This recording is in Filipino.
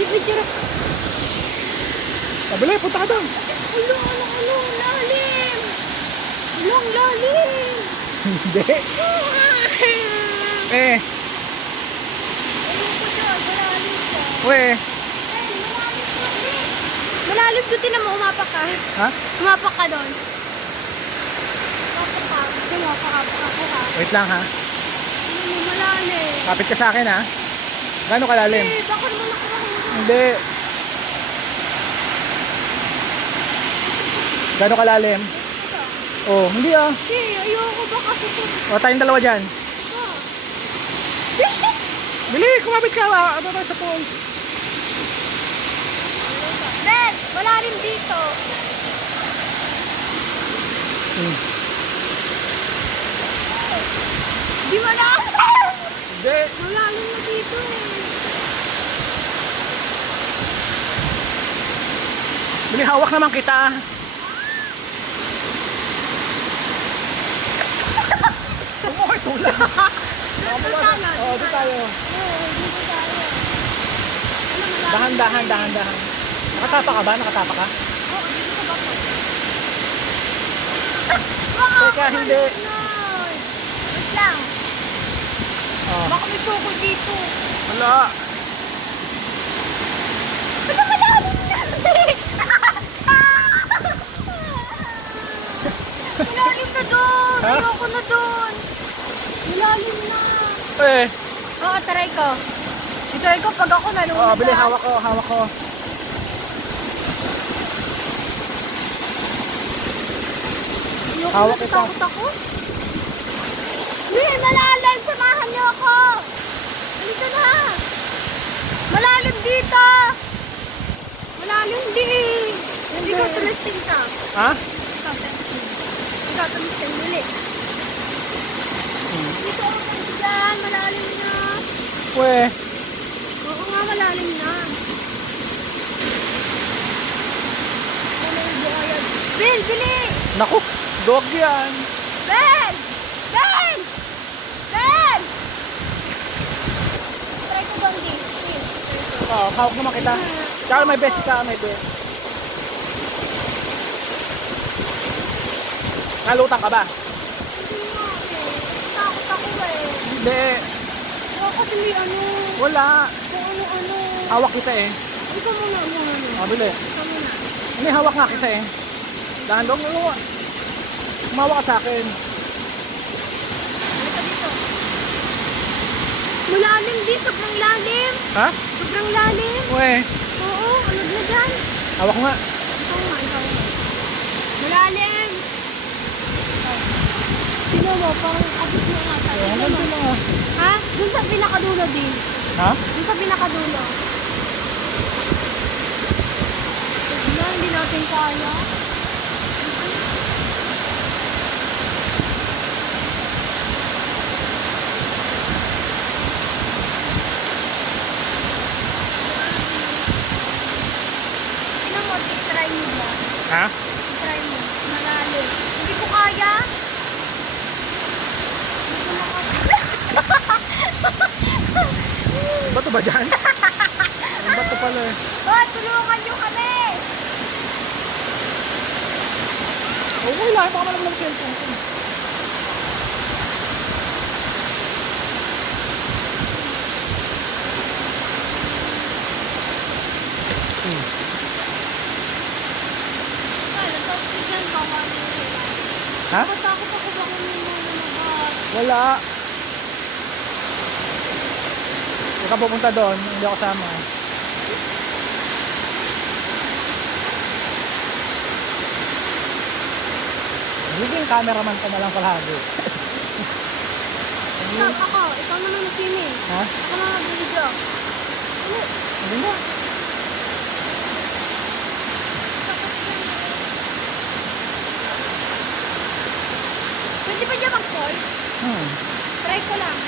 May tira. Pabili, punta ka doon. Lalim. Lalim. Hindi. Eh. Uwe. Malalim doon, tinan mo, umapak ka. Ha? Umapak ka doon. Umapak ka. Umapak ka. Wait lang ha. Malalim. Kapit ka sa akin ha. Gano'ng kalalim? Eh, baka naman nakakahulog. Hindi. Gano'ng kalalim? Oh, hindi ah. Hindi, ayoko baka susunod. O, tayong dalawa dyan. Bili, kumapit ka. Ano ba sa pool? Ben, malalim dito. Di malalim. Hindi. Malalim na dito eh. Bili, hawak naman kita. Tumoy, tula. Dito tayo. Oo, dito tayo. Oo, dito tayo. Dahan. Nakatapa ka ba? Nakatapa ka? Oo, dito sa bato. Teka, hindi. Wait lang. Oh. Baka may sukol dito. Wala. Baka malalim na. Malalim na doon. Ha? Ayoko na doon. Malalim na. Eh. Oo, try ko. I-try ko pag ako nalunod. Oh, bili, hawak ko. Hawak ito. Takot ako. Hindi, malalim. Samahan niyo ako. Halika na. Malalim dito. Malalim din. Hindi ka tulisting ka. Ha? Ikaw tulisting ulit. Dito ako dyan. Malalim na. Uwe. Oo nga, malalim na. Bill, bili! Naku, dog yan. Ben! Ben! Ben! Try ko bang di? Oh, hawak naman kita. Tsaka may best ka, may best. Nalutang ka ba? Hindi nga eh. Takot ako eh. Hindi. Oo, kasi may ano. Wala. Kung ano-ano. Hawak kita eh. Ikaw muna, muna. Oh, bili. Ikaw muna. Hindi, hawak nga kita eh. Dahan dong, umawak ka sa akin. Halika dito. Malalim din, sobrang lalim. Ha? Sobrang lalim. Uwe. Oo, ano na dyan? Hawak nga. Ikaw nga, ikaw nga. Malalim. Sino mo, parang abot mo nga tayo. Oh, hanggang doon lang ah. Ha? Doon sa pinakadulo din. Ha? Doon sa pinakadulo. Wala, hindi natin kaya. Tingnan mo, try mo ba? Ha? Try mo. Malalim. Hindi ko kaya. Hindi ko makakaya. Bato ba dyan? Ang bato pala eh. Oh, tulungan nyo kami! Okay lang, baka malam lang cellphone ko. Ha? Matakot ako baka may mga lumabas. Wala. Huwag ka pupunta doon, hindi ako sama. Magiging cameraman ka na lang palagi. Ikaw naman mag-swimming. Ha? Ikaw naman mag-video. Ano? Hindi na. Pwede ba dyan mag-fall? Hmm. Try ko lang.